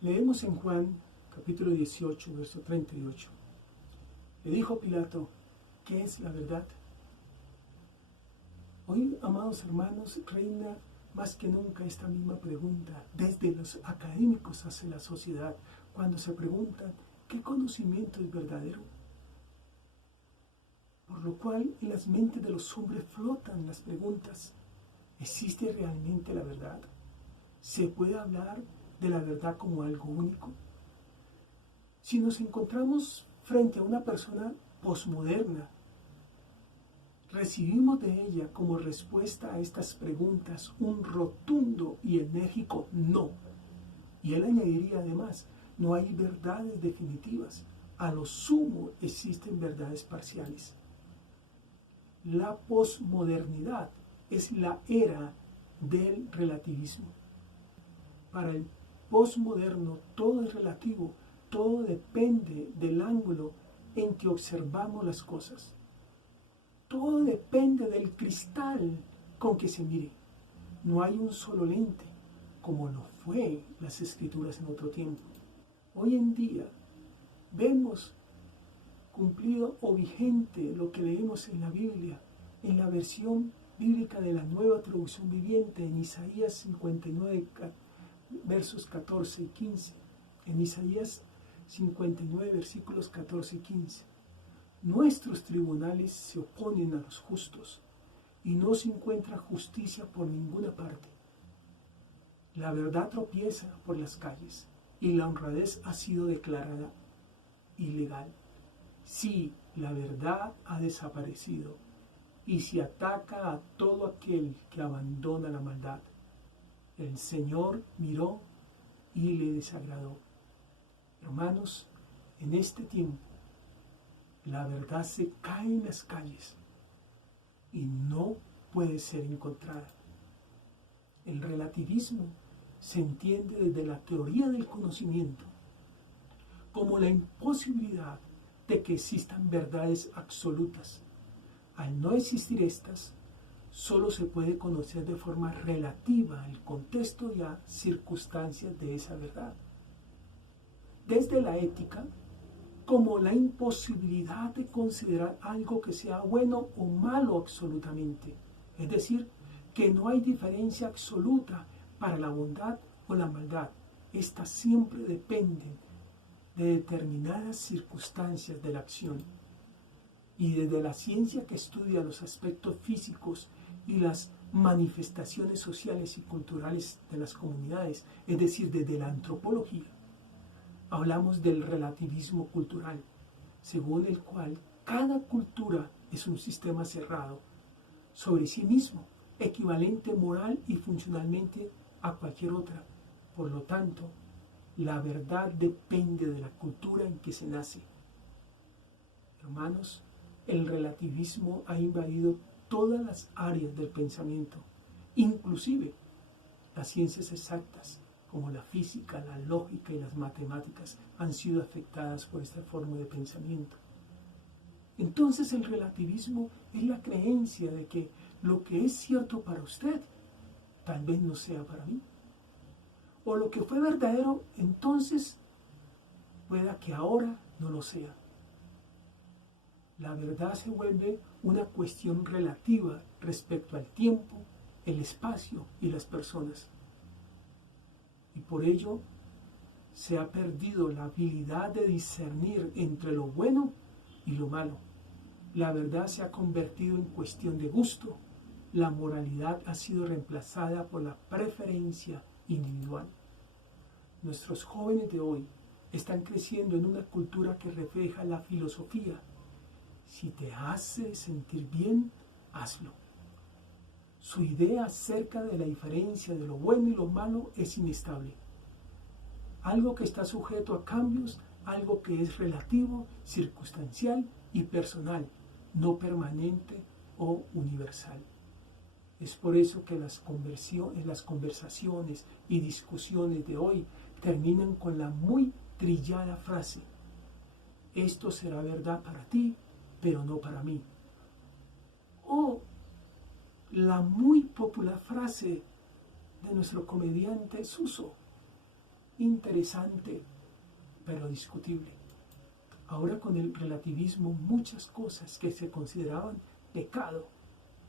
Leemos en Juan capítulo 18, verso 38. Le dijo Pilato, ¿qué es la verdad? Hoy, amados hermanos, reina más que nunca esta misma pregunta, desde los académicos hacia la sociedad, cuando se preguntan, ¿qué conocimiento es verdadero? Por lo cual, en las mentes de los hombres flotan las preguntas, ¿existe realmente la verdad? ¿Se puede hablar de la verdad como algo único? Si nos encontramos frente a una persona posmoderna, recibimos de ella como respuesta a estas preguntas un rotundo y enérgico no. Y él añadiría además, no hay verdades definitivas, a lo sumo existen verdades parciales. La posmodernidad es la era del relativismo. Para el posmoderno todo es relativo, todo depende del ángulo en que observamos las cosas. Todo depende del cristal con que se mire. No hay un solo lente, como lo fue las escrituras en otro tiempo. Hoy en día vemos cumplido o vigente lo que leemos en la Biblia, en la versión bíblica de la Nueva Traducción Viviente, en Isaías 59, versos 14 y 15. En Isaías 59, versículos 14 y 15. Nuestros tribunales se oponen a los justos y no se encuentra justicia por ninguna parte. La verdad tropieza por las calles y la honradez ha sido declarada ilegal. Sí, la verdad ha desaparecido y se ataca a todo aquel que abandona la maldad. El Señor miró y le desagradó. Hermanos, en este tiempo, la verdad se cae en las calles y no puede ser encontrada. El relativismo se entiende desde la teoría del conocimiento como la imposibilidad de que existan verdades absolutas. Al no existir estas, solo se puede conocer de forma relativa el contexto y las circunstancias de esa verdad. Desde la ética, como la imposibilidad de considerar algo que sea bueno o malo absolutamente. Es decir, que no hay diferencia absoluta para la bondad o la maldad. Estas siempre dependen de determinadas circunstancias de la acción. Y desde la ciencia que estudia los aspectos físicos y las manifestaciones sociales y culturales de las comunidades, es decir, desde la antropología, hablamos del relativismo cultural, según el cual cada cultura es un sistema cerrado sobre sí mismo, equivalente moral y funcionalmente a cualquier otra. Por lo tanto, la verdad depende de la cultura en que se nace. Hermanos, el relativismo ha invadido todas las áreas del pensamiento, inclusive las ciencias exactas, como la física, la lógica y las matemáticas, han sido afectadas por esta forma de pensamiento. Entonces el relativismo es la creencia de que lo que es cierto para usted, tal vez no sea para mí. O lo que fue verdadero, entonces, pueda que ahora no lo sea. La verdad se vuelve una cuestión relativa respecto al tiempo, el espacio y las personas. Y por ello se ha perdido la habilidad de discernir entre lo bueno y lo malo. La verdad se ha convertido en cuestión de gusto. La moralidad ha sido reemplazada por la preferencia individual. Nuestros jóvenes de hoy están creciendo en una cultura que refleja la filosofía. Si te hace sentir bien, hazlo. Su idea acerca de la diferencia de lo bueno y lo malo es inestable. Algo que está sujeto a cambios, algo que es relativo, circunstancial y personal, no permanente o universal. Es por eso que las conversaciones y discusiones de hoy terminan con la muy trillada frase: esto será verdad para ti, pero no para mí. O la muy popular frase de nuestro comediante Suso: interesante, pero discutible. Ahora con el relativismo, muchas cosas que se consideraban pecado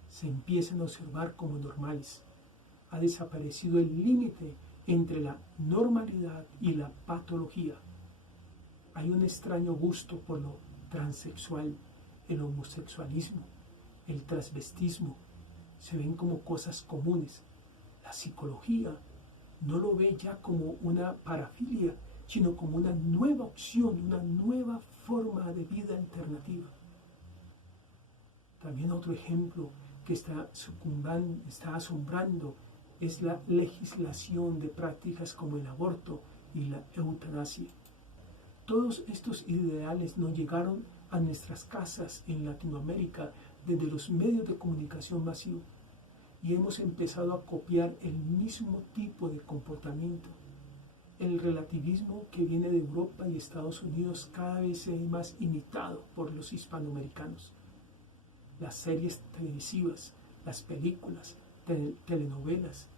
se empiezan a observar como normales. Ha desaparecido el límite entre la normalidad y la patología. Hay un extraño gusto por lo transexual, el homosexualismo, el transvestismo. Se ven como cosas comunes. La psicología no lo ve ya como una parafilia, sino como una nueva opción, una nueva forma de vida alternativa. También otro ejemplo que está asombrando es la legislación de prácticas como el aborto y la eutanasia. Todos estos ideales nos llegaron a nuestras casas en Latinoamérica desde los medios de comunicación masivos y hemos empezado a copiar el mismo tipo de comportamiento. El relativismo que viene de Europa y Estados Unidos cada vez se ve más imitado por los hispanoamericanos. Las series televisivas, las películas, telenovelas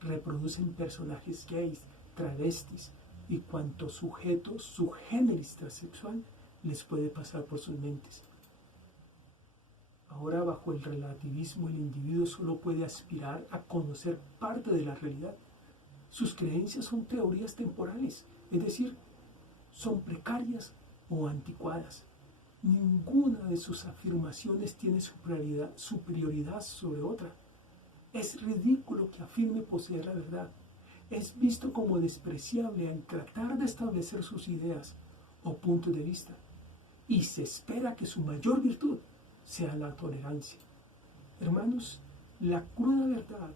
reproducen personajes gays, travestis y cuanto sujeto subgéneris transexual les puede pasar por sus mentes. Ahora, bajo el relativismo, el individuo solo puede aspirar a conocer parte de la realidad. Sus creencias son teorías temporales, es decir, son precarias o anticuadas. Ninguna de sus afirmaciones tiene superioridad sobre otra. Es ridículo que afirme poseer la verdad. Es visto como despreciable al tratar de establecer sus ideas o puntos de vista. Y se espera que su mayor virtud sea la tolerancia. Hermanos, la cruda verdad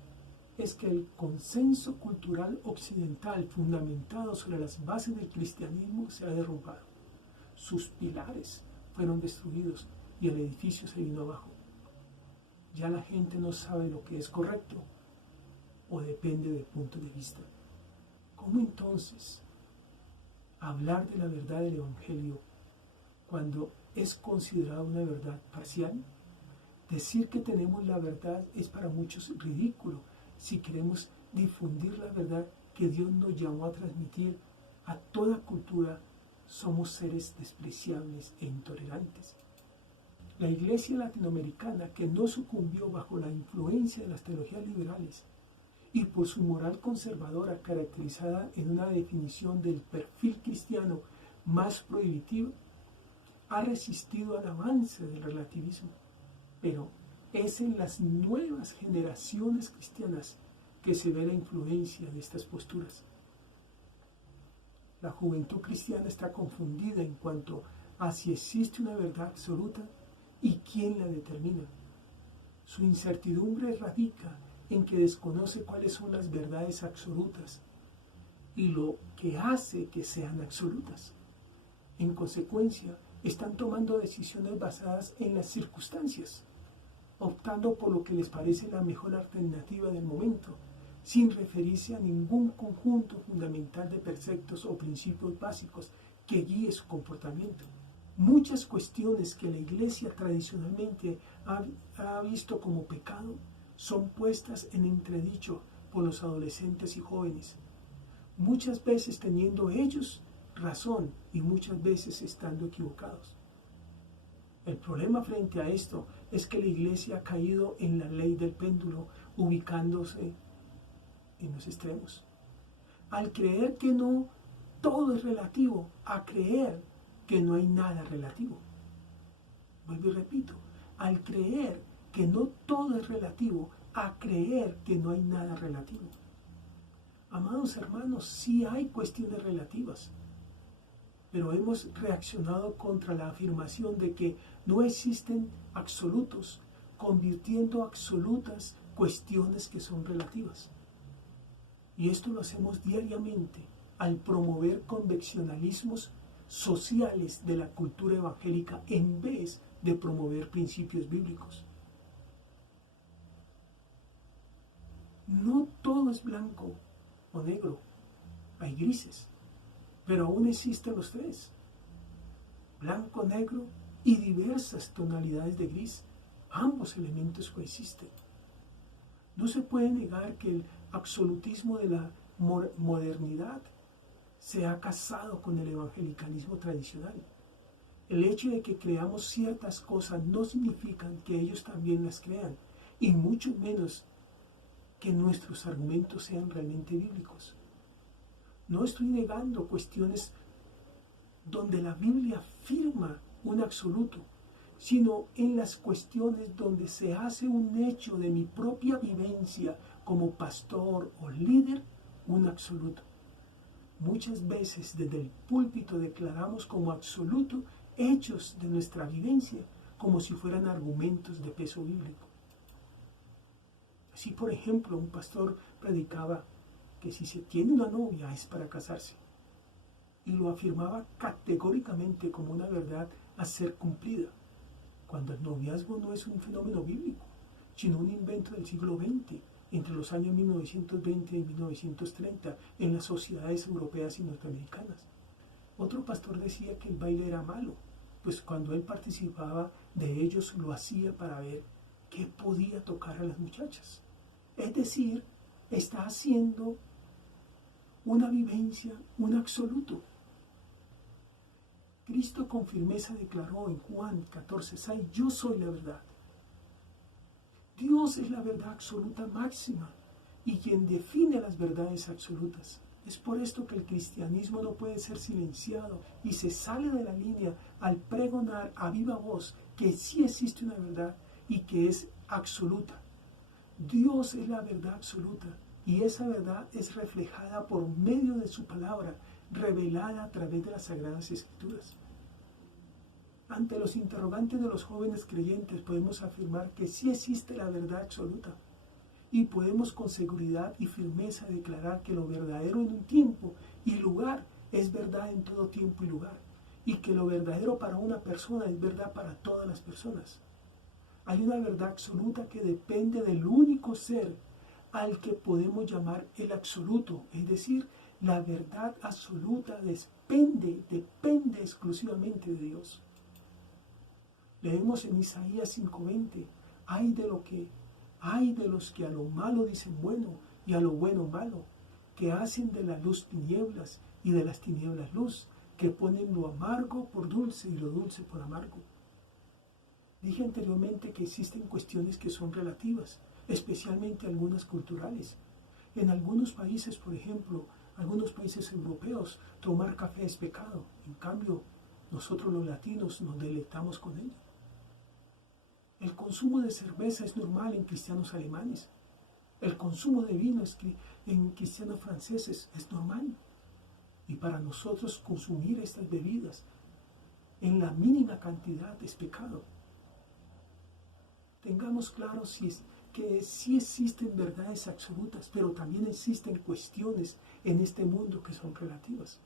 es que el consenso cultural occidental fundamentado sobre las bases del cristianismo se ha derrumbado. Sus pilares fueron destruidos y el edificio se vino abajo. Ya la gente no sabe lo que es correcto o depende del punto de vista. ¿Cómo entonces hablar de la verdad del Evangelio cuando es considerada una verdad parcial? Decir que tenemos la verdad es para muchos ridículo si queremos difundir la verdad que Dios nos llamó a transmitir a toda cultura. Somos seres despreciables e intolerantes. La iglesia latinoamericana, que no sucumbió bajo la influencia de las teologías liberales y por su moral conservadora caracterizada en una definición del perfil cristiano más prohibitiva, ha resistido al avance del relativismo. Pero es en las nuevas generaciones cristianas que se ve la influencia de estas posturas. La juventud cristiana está confundida en cuanto a si existe una verdad absoluta y quién la determina. Su incertidumbre radica en que desconoce cuáles son las verdades absolutas y lo que hace que sean absolutas. En consecuencia, están tomando decisiones basadas en las circunstancias, optando por lo que les parece la mejor alternativa del momento, sin referirse a ningún conjunto fundamental de preceptos o principios básicos que guíe su comportamiento. Muchas cuestiones que la Iglesia tradicionalmente ha visto como pecado son puestas en entredicho por los adolescentes y jóvenes, muchas veces teniendo ellos razón y muchas veces estando equivocados. El problema frente a esto es que la Iglesia ha caído en la ley del péndulo, ubicándose en los extremos. Al creer que no todo es relativo, a creer que no hay nada relativo. Vuelvo y repito, al creer que no todo es relativo, a creer que no hay nada relativo. Amados hermanos, sí hay cuestiones relativas, pero hemos reaccionado contra la afirmación de que no existen absolutos, convirtiendo absolutas cuestiones que son relativas. Y esto lo hacemos diariamente al promover convencionalismos sociales de la cultura evangélica en vez de promover principios bíblicos. No todo es blanco o negro, hay grises, pero aún existen los tres: blanco, negro y diversas tonalidades de gris. Ambos elementos coexisten. No se puede negar que el absolutismo de la modernidad se ha casado con el evangelicalismo tradicional. El hecho de que creamos ciertas cosas no significa que ellos también las crean, y mucho menos que nuestros argumentos sean realmente bíblicos. No estoy negando cuestiones donde la Biblia afirma un absoluto, sino en las cuestiones donde se hace un hecho de mi propia vivencia como pastor o líder un absoluto. Muchas veces desde el púlpito declaramos como absoluto hechos de nuestra vivencia como si fueran argumentos de peso bíblico. Así, por ejemplo, un pastor predicaba que si se tiene una novia es para casarse, y lo afirmaba categóricamente como una verdad a ser cumplida, cuando el noviazgo no es un fenómeno bíblico, sino un invento del siglo XX, entre los años 1920 y 1930, en las sociedades europeas y norteamericanas. Otro pastor decía que el baile era malo, pues cuando él participaba de ellos lo hacía para ver qué podía tocar a las muchachas. Es decir, está haciendo una vivencia, un absoluto. Cristo con firmeza declaró en Juan 14:6, yo soy la verdad. Dios es la verdad absoluta máxima y quien define las verdades absolutas. Es por esto que el cristianismo no puede ser silenciado y se sale de la línea al pregonar a viva voz que sí existe una verdad y que es absoluta. Dios es la verdad absoluta y esa verdad es reflejada por medio de su palabra, revelada a través de las Sagradas Escrituras. Ante los interrogantes de los jóvenes creyentes podemos afirmar que sí existe la verdad absoluta y podemos con seguridad y firmeza declarar que lo verdadero en un tiempo y lugar es verdad en todo tiempo y lugar, y que lo verdadero para una persona es verdad para todas las personas. Hay una verdad absoluta que depende del único ser al que podemos llamar el absoluto, es decir, la verdad absoluta depende exclusivamente de Dios. Leemos en Isaías 5:20, hay de los que a lo malo dicen bueno y a lo bueno malo, que hacen de la luz tinieblas y de las tinieblas luz, que ponen lo amargo por dulce y lo dulce por amargo. Dije anteriormente que existen cuestiones que son relativas, especialmente algunas culturales. En algunos países, por ejemplo, algunos países europeos, tomar café es pecado. En cambio, nosotros los latinos nos deleitamos con ello. El consumo de cerveza es normal en cristianos alemanes. El consumo de vino en cristianos franceses es normal. Y para nosotros consumir estas bebidas en la mínima cantidad es pecado. Tengamos claro que sí existen verdades absolutas, pero también existen cuestiones en este mundo que son relativas.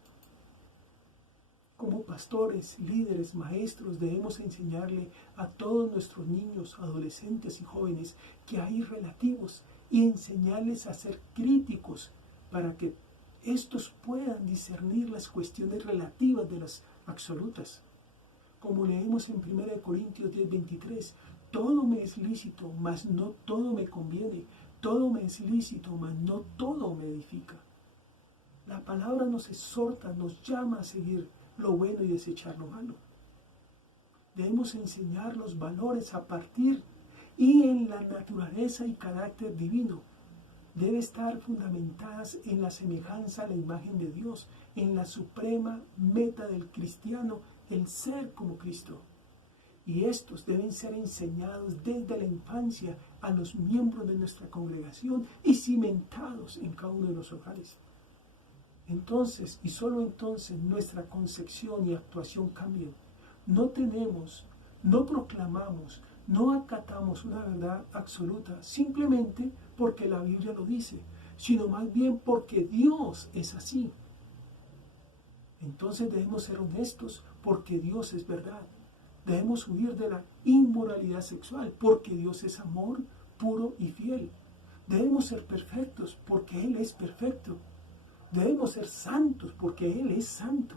Como pastores, líderes, maestros, debemos enseñarle a todos nuestros niños, adolescentes y jóvenes que hay relativos y enseñarles a ser críticos para que estos puedan discernir las cuestiones relativas de las absolutas. Como leemos en 1 Corintios 10:23, todo me es lícito, mas no todo me conviene. Todo me es lícito, mas no todo me edifica. La palabra nos exhorta, nos llama a seguir lo bueno y desechar lo malo. Debemos enseñar los valores a partir y en la naturaleza y carácter divino. Debe estar fundamentadas en la semejanza a la imagen de Dios, en la suprema meta del cristiano, el ser como Cristo. Y estos deben ser enseñados desde la infancia a los miembros de nuestra congregación y cimentados en cada uno de los hogares. Entonces, y solo entonces, nuestra concepción y actuación cambian. No proclamamos, no acatamos una verdad absoluta simplemente porque la Biblia lo dice, sino más bien porque Dios es así. Entonces debemos ser honestos porque Dios es verdad. Debemos huir de la inmoralidad sexual porque Dios es amor puro y fiel. Debemos ser perfectos porque Él es perfecto. Debemos ser santos porque Él es santo.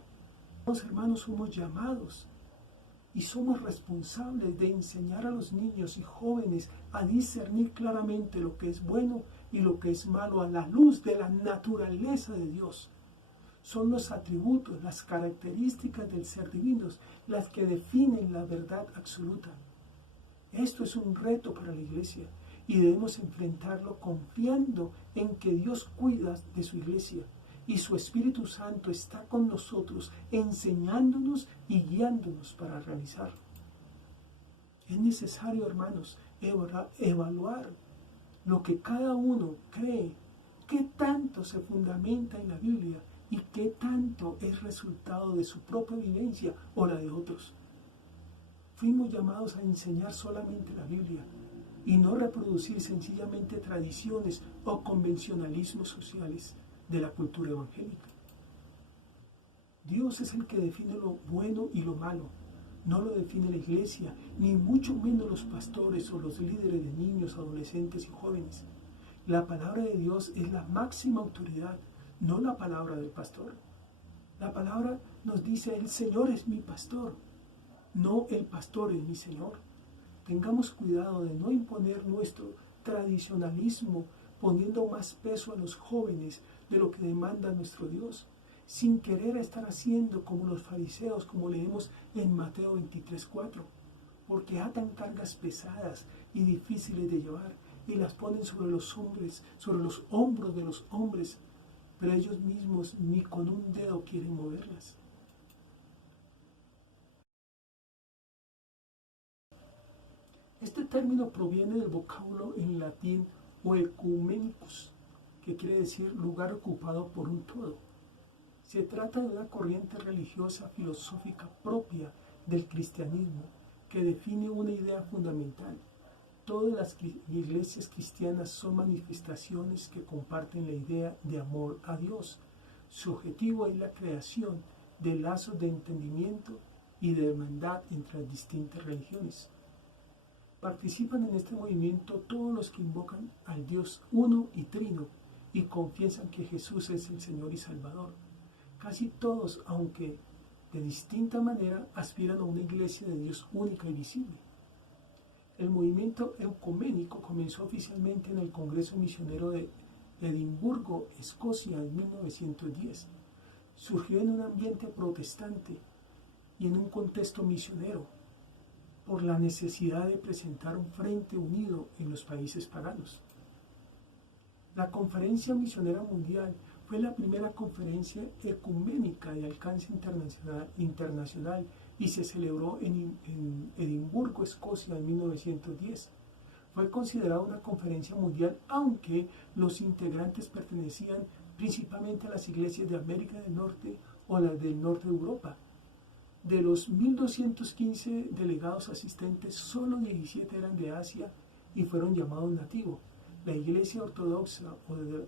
Los hermanos somos llamados y somos responsables de enseñar a los niños y jóvenes a discernir claramente lo que es bueno y lo que es malo a la luz de la naturaleza de Dios. Son los atributos, las características del ser divino las que definen la verdad absoluta. Esto es un reto para la iglesia y debemos enfrentarlo confiando en que Dios cuida de su iglesia y su Espíritu Santo está con nosotros enseñándonos y guiándonos para realizarlo. Es necesario, hermanos, evaluar lo que cada uno cree, qué tanto se fundamenta en la Biblia y qué tanto es resultado de su propia vivencia o la de otros. Fuimos llamados a enseñar solamente la Biblia y no reproducir sencillamente tradiciones o convencionalismos sociales de la cultura evangélica. Dios es el que define lo bueno y lo malo. No lo define la iglesia, ni mucho menos los pastores o los líderes de niños, adolescentes y jóvenes. La palabra de Dios es la máxima autoridad, no la palabra del pastor. La palabra nos dice, el Señor es mi pastor, no el pastor es mi Señor. Tengamos cuidado de no imponer nuestro tradicionalismo poniendo más peso a los jóvenes de lo que demanda nuestro Dios, sin querer estar haciendo como los fariseos, como leemos en Mateo 23:4, porque atan cargas pesadas y difíciles de llevar y las ponen sobre los hombros de los hombres, pero ellos mismos ni con un dedo quieren moverlas. Este término proviene del vocablo en latín oecumenicus, que quiere decir lugar ocupado por un todo. Se trata de una corriente religiosa filosófica propia del cristianismo que define una idea fundamental. Todas las iglesias cristianas son manifestaciones que comparten la idea de amor a Dios. Su objetivo es la creación de lazos de entendimiento y de hermandad entre las distintas religiones. Participan en este movimiento todos los que invocan al Dios uno y trino y confiesan que Jesús es el Señor y Salvador. Casi todos, aunque de distinta manera, aspiran a una iglesia de Dios única y visible. El movimiento ecuménico comenzó oficialmente en el Congreso Misionero de Edimburgo, Escocia, en 1910. Surgió en un ambiente protestante y en un contexto misionero, por la necesidad de presentar un frente unido en los países paganos. La Conferencia Misionera Mundial fue la primera conferencia ecuménica de alcance internacional y se celebró en Edimburgo, Escocia, en 1910. Fue considerada una conferencia mundial, aunque los integrantes pertenecían principalmente a las iglesias de América del Norte o las del norte de Europa. De los 1.215 delegados asistentes, solo 17 eran de Asia y fueron llamados nativos. La Iglesia Ortodoxa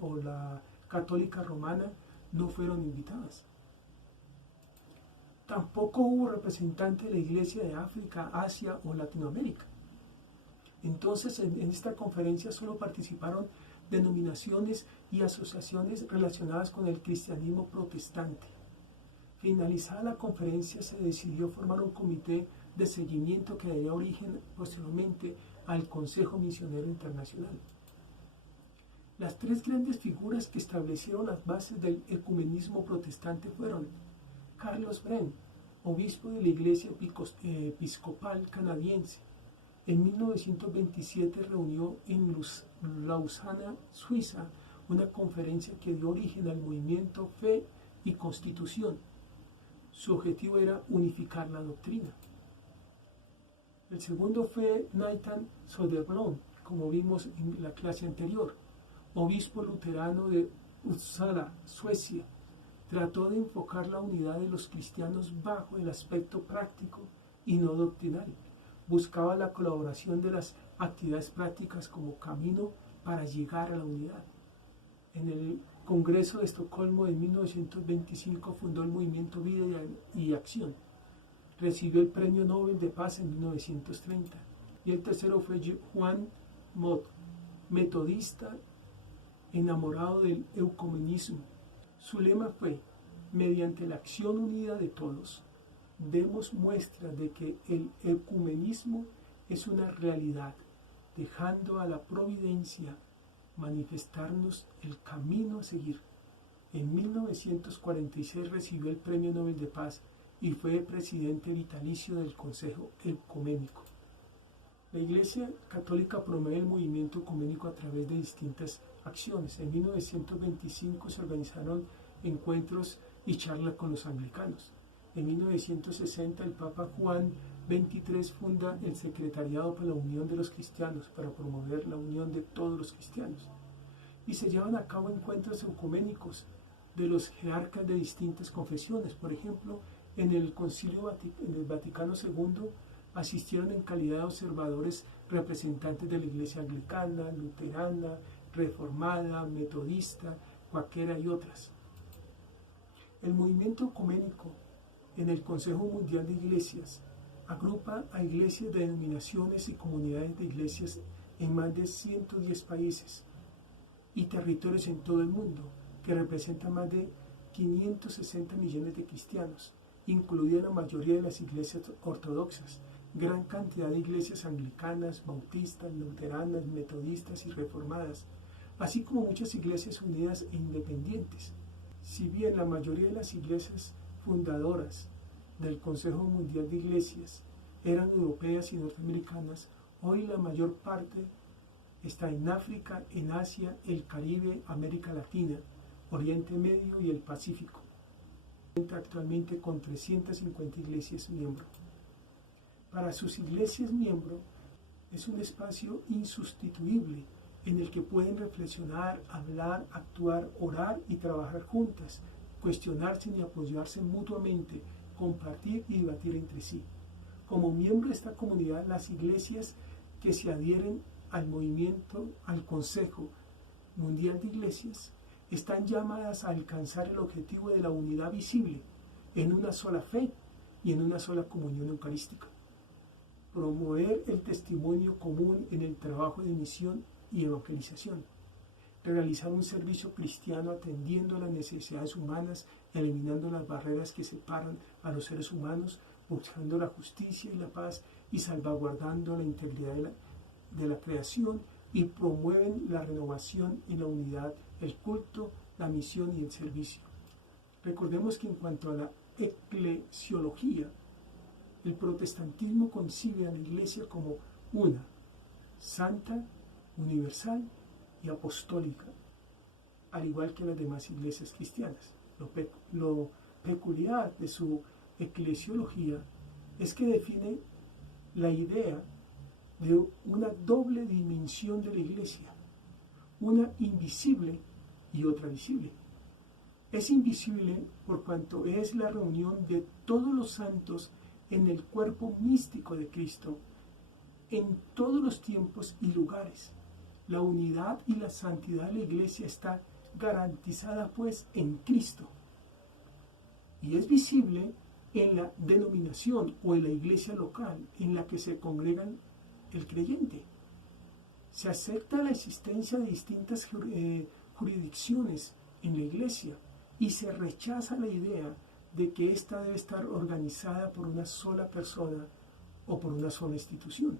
o la Católica Romana no fueron invitadas. Tampoco hubo representantes de la Iglesia de África, Asia o Latinoamérica. Entonces, en esta conferencia solo participaron denominaciones y asociaciones relacionadas con el cristianismo protestante. Finalizada la conferencia, se decidió formar un comité de seguimiento que daría origen posteriormente al Consejo Misionero Internacional. Las tres grandes figuras que establecieron las bases del ecumenismo protestante fueron Carlos Bren, obispo de la Iglesia Episcopal Canadiense. En 1927 reunió en Lausana, Suiza, una conferencia que dio origen al movimiento Fe y Constitución. Su objetivo era unificar la doctrina. El segundo fue Nathan Söderblom, como vimos en la clase anterior, obispo luterano de Uppsala, Suecia. Trató de enfocar la unidad de los cristianos bajo el aspecto práctico y no doctrinal. Buscaba la colaboración de las actividades prácticas como camino para llegar a la unidad. En el Congreso de Estocolmo de 1925 fundó el movimiento Vida y Acción. Recibió el Premio Nobel de Paz en 1930. Y el tercero fue Juan Mott, metodista enamorado del ecumenismo. Su lema fue: mediante la acción unida de todos, demos muestra de que el ecumenismo es una realidad, dejando a la providencia manifestarnos el camino a seguir. En 1946 recibió el Premio Nobel de Paz y fue presidente vitalicio del Consejo Ecuménico. La Iglesia Católica promueve el movimiento ecuménico a través de distintas acciones. En 1925 se organizaron encuentros y charlas con los anglicanos. En 1960 el Papa Juan XXIII funda el Secretariado para la Unión de los Cristianos para promover la unión de todos los cristianos. Y se llevan a cabo encuentros ecuménicos de los jerarcas de distintas confesiones. Por ejemplo, en el Vaticano II asistieron en calidad de observadores representantes de la Iglesia Anglicana, Luterana, Reformada, Metodista, Cuáquera y otras. El movimiento ecuménico en el Consejo Mundial de Iglesias agrupa a iglesias de denominaciones y comunidades de iglesias en más de 110 países y territorios en todo el mundo, que representan más de 560 millones de cristianos, incluida la mayoría de las iglesias ortodoxas, gran cantidad de iglesias anglicanas, bautistas, luteranas, metodistas y reformadas, así como muchas iglesias unidas e independientes. Si bien la mayoría de las iglesias fundadoras del Consejo Mundial de Iglesias eran europeas y norteamericanas, hoy la mayor parte está en África, en Asia, el Caribe, América Latina, Oriente Medio y el Pacífico. Cuenta actualmente con 350 iglesias miembros. Para sus iglesias miembros es un espacio insustituible en el que pueden reflexionar, hablar, actuar, orar y trabajar juntas, cuestionarse y apoyarse mutuamente, compartir y debatir entre sí. Como miembro de esta comunidad, las iglesias que se adhieren al movimiento, al Consejo Mundial de Iglesias, están llamadas a alcanzar el objetivo de la unidad visible en una sola fe y en una sola comunión eucarística. Promover el testimonio común en el trabajo de misión y evangelización. Realizar un servicio cristiano atendiendo a las necesidades humanas, eliminando las barreras que separan a los seres humanos, buscando la justicia y la paz y salvaguardando la integridad de la creación, y promueven la renovación en la unidad, el culto, la misión y el servicio. Recordemos que en cuanto a la eclesiología, el protestantismo concibe a la Iglesia como una, santa, universal y apostólica, al igual que las demás iglesias cristianas. Lo peculiar de su eclesiología es que define la idea de una doble dimensión de la Iglesia, una invisible y otra visible. Es invisible por cuanto es la reunión de todos los santos en el cuerpo místico de Cristo, en todos los tiempos y lugares. La unidad y la santidad de la Iglesia está garantizada pues en Cristo, y es visible en la denominación o en la iglesia local en la que se congregan el creyente. Se acepta la existencia de distintas jurisdicciones en la iglesia y se rechaza la idea de que ésta debe estar organizada por una sola persona o por una sola institución.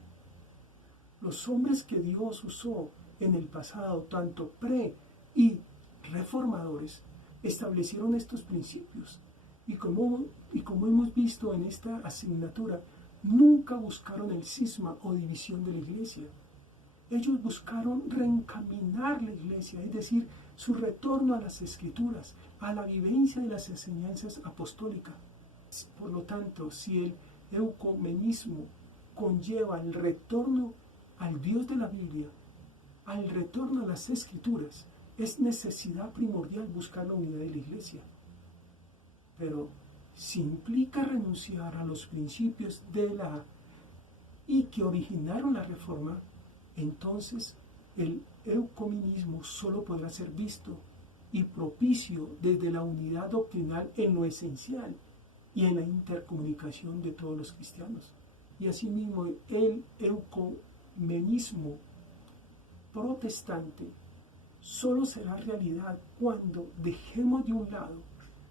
Los hombres que Dios usó en el pasado, tanto y reformadores, establecieron estos principios y como hemos visto en esta asignatura, nunca buscaron el cisma o división de la iglesia. Ellos buscaron reencaminar la iglesia, es decir, su retorno a las escrituras, a la vivencia de las enseñanzas apostólicas. Por lo tanto, si el ecumenismo conlleva el retorno al Dios de la Biblia, al retorno a las escrituras, es necesidad primordial buscar la unidad de la iglesia. Pero si implica renunciar a los principios y que originaron la reforma, entonces el ecumenismo solo podrá ser visto y propicio desde la unidad doctrinal en lo esencial y en la intercomunicación de todos los cristianos. Y asimismo el ecumenismo protestante solo será realidad cuando dejemos de un lado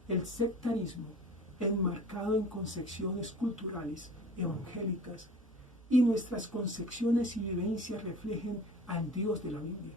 el sectarismo enmarcado en concepciones culturales evangélicas y nuestras concepciones y vivencias reflejen al Dios de la Biblia.